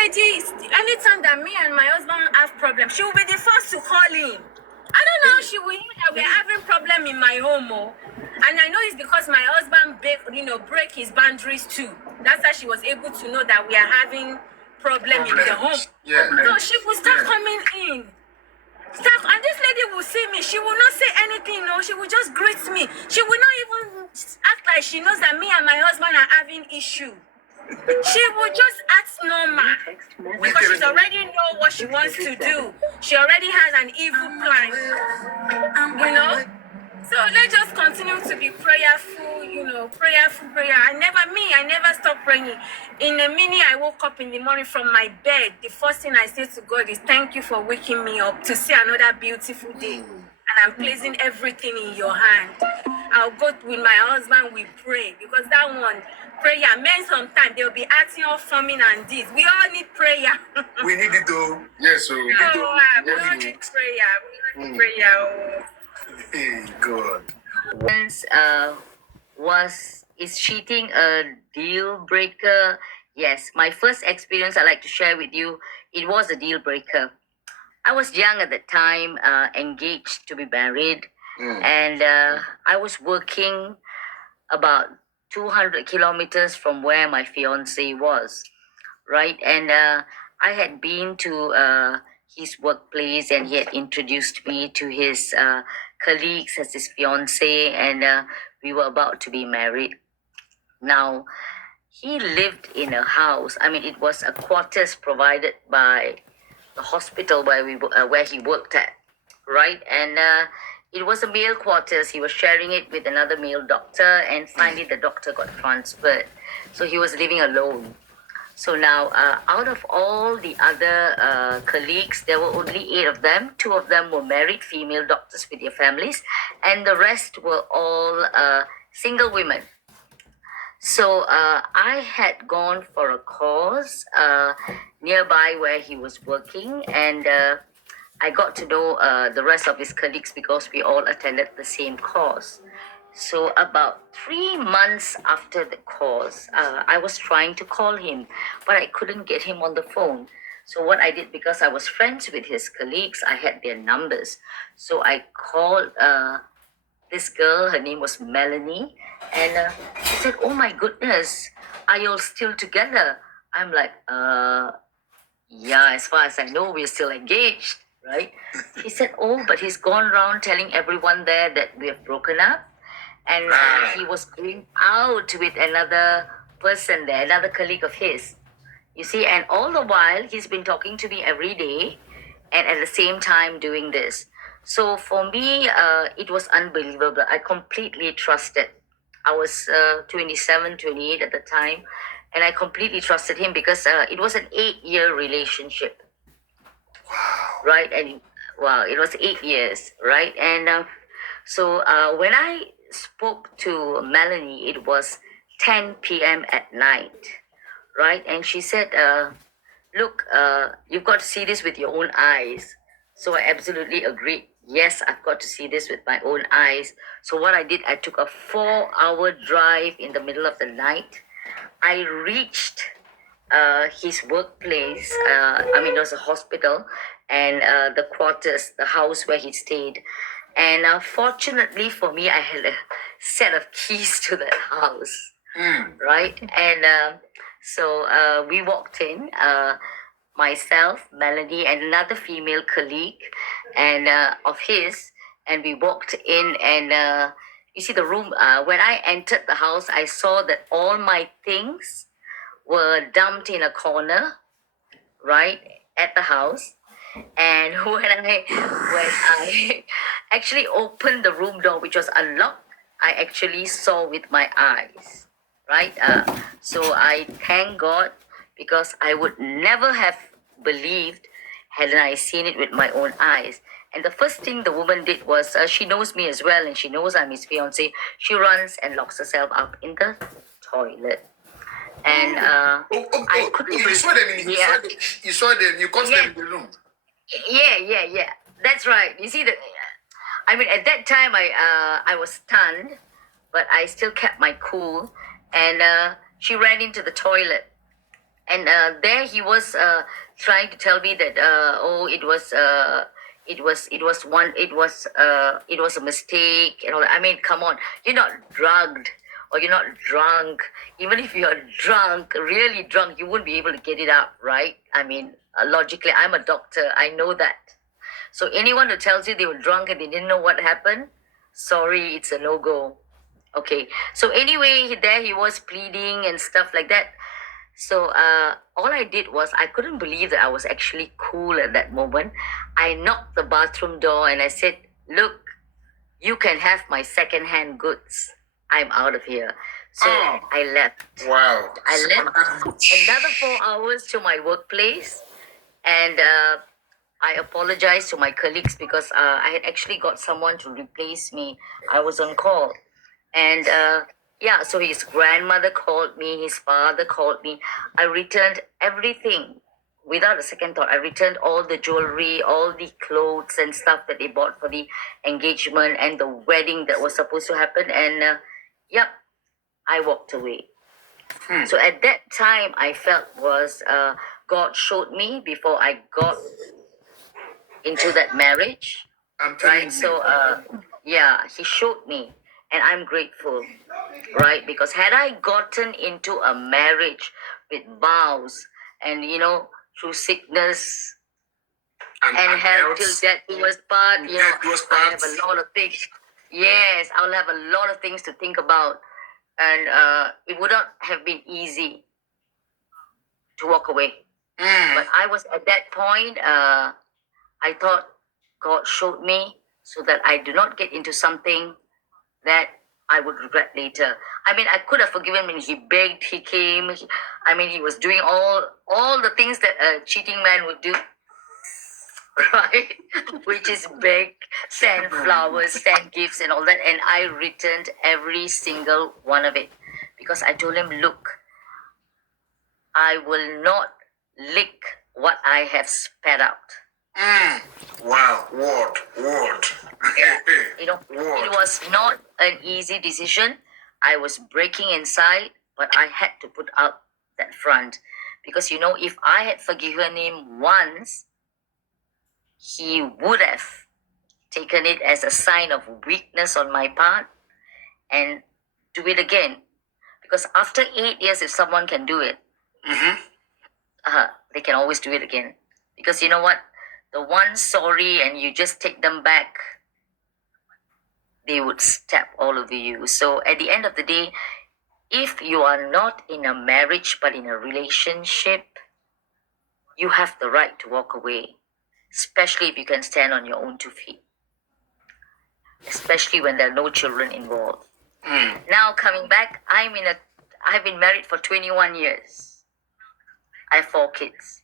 lady, anytime that me and my husband have problems, she will be the first to call in. I don't know. She will hear that we're having problem in my home, and I know it's because my husband break his boundaries too. That's why she was able to know that we are having problem in the home. Yeah. So she will start coming in. And this lady will see me. She will not say anything. No, she will just greet me. She will not even act like she knows that me and my husband are having issue. She will just act normal because she's already know what she wants to do. She already has an evil plan, you know. So let's just continue to be prayerful, prayer. I never stop praying. In a minute, I woke up in the morning from my bed. The first thing I say to God is, thank you for waking me up to see another beautiful day. And I'm placing everything in your hand. I'll go with my husband, we pray. Because that one, prayer, men sometimes they'll be acting all forming and this. We all need prayer. We need it though. Yes, so we all need prayer. Hey, God. Is cheating a deal breaker? Yes, my first experience I'd like to share with you, it was a deal breaker. I was young at the time, engaged to be married, and I was working about 200 kilometers from where my fiance was, right? And I had been to his workplace, and he had introduced me to his colleagues as his fiance, and we were about to be married. Now, he lived in a house. I mean, it was a quarters provided by the hospital where he worked at, right? And it was a male quarters. He was sharing it with another male doctor, and finally the doctor got transferred. So he was living alone. So now, out of all the other colleagues, there were only 8 of them. 2 of them were married female doctors with their families, and the rest were all single women. So I had gone for a course nearby where he was working, and I got to know the rest of his colleagues because we all attended the same course. So about 3 months after the course, I was trying to call him, but I couldn't get him on the phone. So what I did, because I was friends with his colleagues, I had their numbers. So I called this girl, her name was Melanie, and she said, "Oh my goodness, are you all still together?" I'm like, yeah, as far as I know, we're still engaged, right? He said, "Oh, but he's gone around telling everyone there that we have broken up, and he was going out with another person there, another colleague of his. You see, and all the while, he's been talking to me every day, and at the same time doing this." So for me, it was unbelievable. I completely trusted. I was 27, 28 at the time, and I completely trusted him because it was an 8-year relationship. Wow. Right? And wow, it was 8 years, right? And so when I spoke to Melanie, it was 10 p.m. at night, right? And she said, look, you've got to see this with your own eyes. So I absolutely agreed. Yes, I've got to see this with my own eyes. So what I did, I took a 4-hour drive in the middle of the night. I reached his workplace. It was a hospital, and the quarters, the house where he stayed. And fortunately for me, I had a set of keys to that house, right? And so we walked in, myself, Melanie, and another female colleague and of his, and we walked in, and you see the room. When I entered the house, I saw that all my things were dumped in a corner, right, at the house. And when I actually opened the room door, which was unlocked, I actually saw with my eyes, right? So I thank God, because I would never have believed hadn't I seen it with my own eyes. And the first thing the woman did was, she knows me as well, and she knows I'm his fiance. She runs and locks herself up in the toilet. And I couldn't. You saw them. You saw them. You caught them in the room. Yeah. That's right. You see that. I mean, at that time, I was stunned, but I still kept my cool. And she ran into the toilet, And there he was trying to tell me that it was a mistake and all that. I mean, come on, you're not drugged or you're not drunk. Even if you're drunk, really drunk, you wouldn't be able to get it out, right? I mean, logically, I'm a doctor, I know that. So anyone who tells you they were drunk and they didn't know what happened, sorry, it's a no-go. Okay, so anyway, there he was pleading and stuff like that. So all I did was I couldn't believe that I was actually cool at that moment. I knocked the bathroom door and I said, "Look, you can have my second-hand goods. I'm out of here." So I left. Wow. I left another 4 hours to my workplace, and I apologized to my colleagues because I had actually got someone to replace me. I was on call. And yeah, so his grandmother called me, his father called me. I returned everything without a second thought. I returned all the jewelry, all the clothes and stuff that they bought for the engagement and the wedding that was supposed to happen. And yep, I walked away. So at that time, I felt was God showed me before I got into that marriage, I'm telling right? you. So yeah, he showed me, and I'm grateful, right? Because had I gotten into a marriage with vows and through sickness and health till death do us part, Death do us I part. have a lot of things. Yes, I'll have a lot of things to think about, and it would not have been easy to walk away. But I was at that point. I thought God showed me so that I do not get into something that I would regret later. I mean, I could have forgiven him. He begged, he came. He was doing all the things that a cheating man would do, right? Which is beg, send flowers, send gifts, and all that. And I returned every single one of it because I told him, look, I will not lick what I have spat out. Wow. What? It was not an easy decision. I was breaking inside, but I had to put out that front. Because, if I had forgiven him once, he would have taken it as a sign of weakness on my part and do it again. Because after 8 years, if someone can do it, they can always do it again. Because you know what? The one sorry and you just take them back, they would step all over you. So at the end of the day, if you are not in a marriage but in a relationship, you have the right to walk away, especially if you can stand on your own 2 feet, especially when there are no children involved. Now coming back, I've been married for 21 years. I have 4 kids,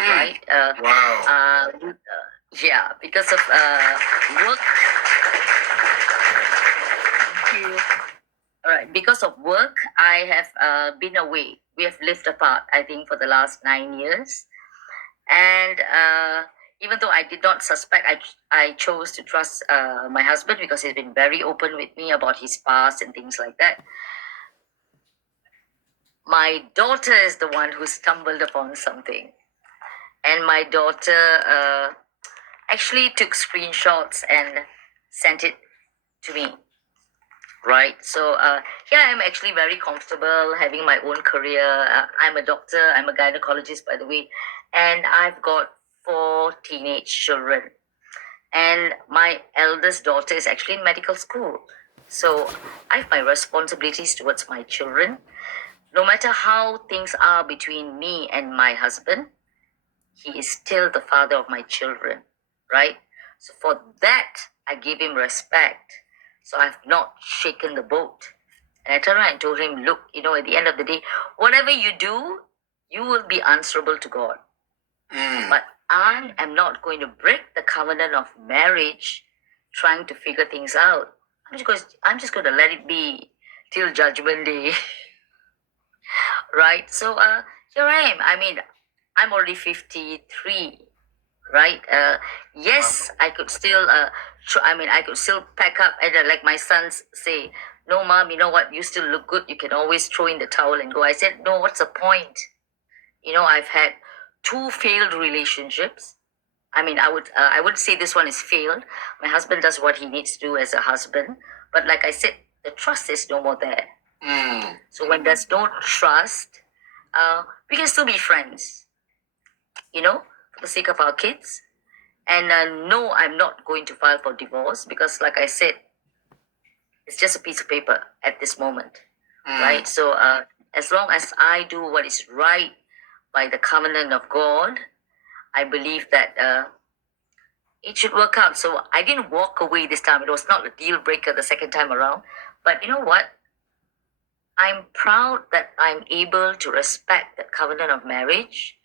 right? Wow. Yeah, because of work. All right, because of work, I have been away. We have lived apart, I think, for the last 9 years. And even though I did not suspect, I chose to trust my husband because he's been very open with me about his past and things like that. My daughter is the one who stumbled upon something. And my daughter actually took screenshots and sent it to me. Right. So here I'm actually very comfortable having my own career. I'm a doctor. I'm a gynecologist, by the way. And I've got 4 teenage children. And my eldest daughter is actually in medical school. So I have my responsibilities towards my children. No matter how things are between me and my husband, he is still the father of my children, right? So for that, I give him respect. So I've not shaken the boat. And I turned around and told him, look, at the end of the day, whatever you do, you will be answerable to God. But I am not going to break the covenant of marriage trying to figure things out. I'm just going to let it be till judgment day. Right? So here I am. I'm already 53, right? Yes, I could still I could still pack up and like my sons say, no mom, you know what, you still look good, you can always throw in the towel and go. I said, no, what's the point? You know, I've had 2 failed relationships. I mean, I would say this one is failed. My husband does what he needs to do as a husband, but like I said, the trust is no more there. So when there's no trust, we can still be friends, you know, for the sake of our kids. And no, I'm not going to file for divorce because, like I said, it's just a piece of paper at this moment, right? So as long as I do what is right by the covenant of God, I believe that it should work out. So I didn't walk away this time. It was not a deal breaker the second time around. But you know what? I'm proud that I'm able to respect that covenant of marriage.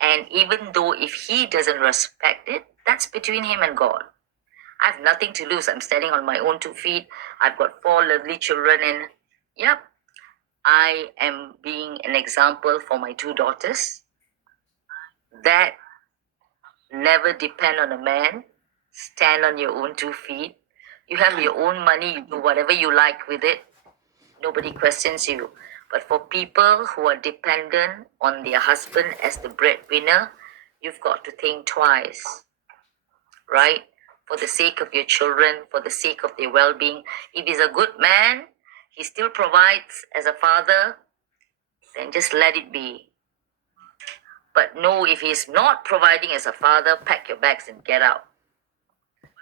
And even though if he doesn't respect it, that's between him and God. I have nothing to lose. I'm standing on my own 2 feet. I've got 4 lovely children, and yep, I am being an example for my 2 daughters. That never depend on a man. Stand on your own 2 feet. You have your own money. You do whatever you like with it. Nobody questions you. But for people who are dependent on their husband as the breadwinner, you've got to think twice, right? For the sake of your children, for the sake of their well-being. If he's a good man, he still provides as a father, then just let it be. But no, if he's not providing as a father, pack your bags and get out.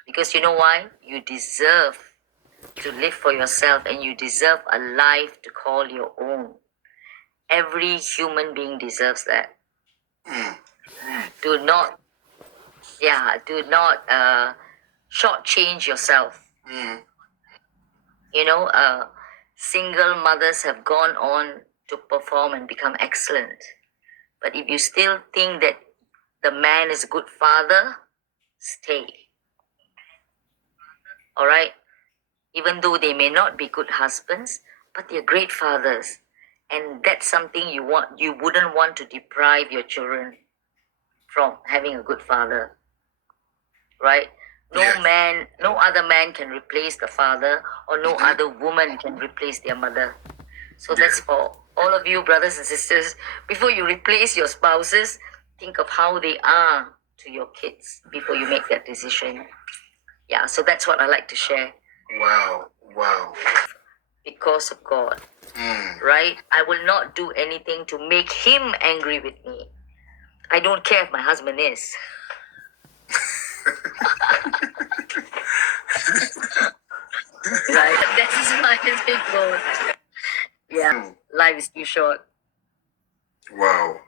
Because you know why? You deserve to live for yourself, and you deserve a life to call your own. Every human being deserves that. Do not shortchange yourself. You know, single mothers have gone on to perform and become excellent. But if you still think that the man is a good father, stay. All right? Even though they may not be good husbands, but they're great fathers. And that's something you wouldn't want to deprive your children from, having a good father. Right? No other man can replace the father, or no other woman can replace their mother. So that's for all of you brothers and sisters. Before you replace your spouses, think of how they are to your kids before you make that decision. Yeah, so that's what I like to share. Wow. Because of God, right? I will not do anything to make him angry with me. I don't care if my husband is. Right? That is my big goal. Yeah, life is too short. Wow.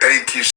Thank you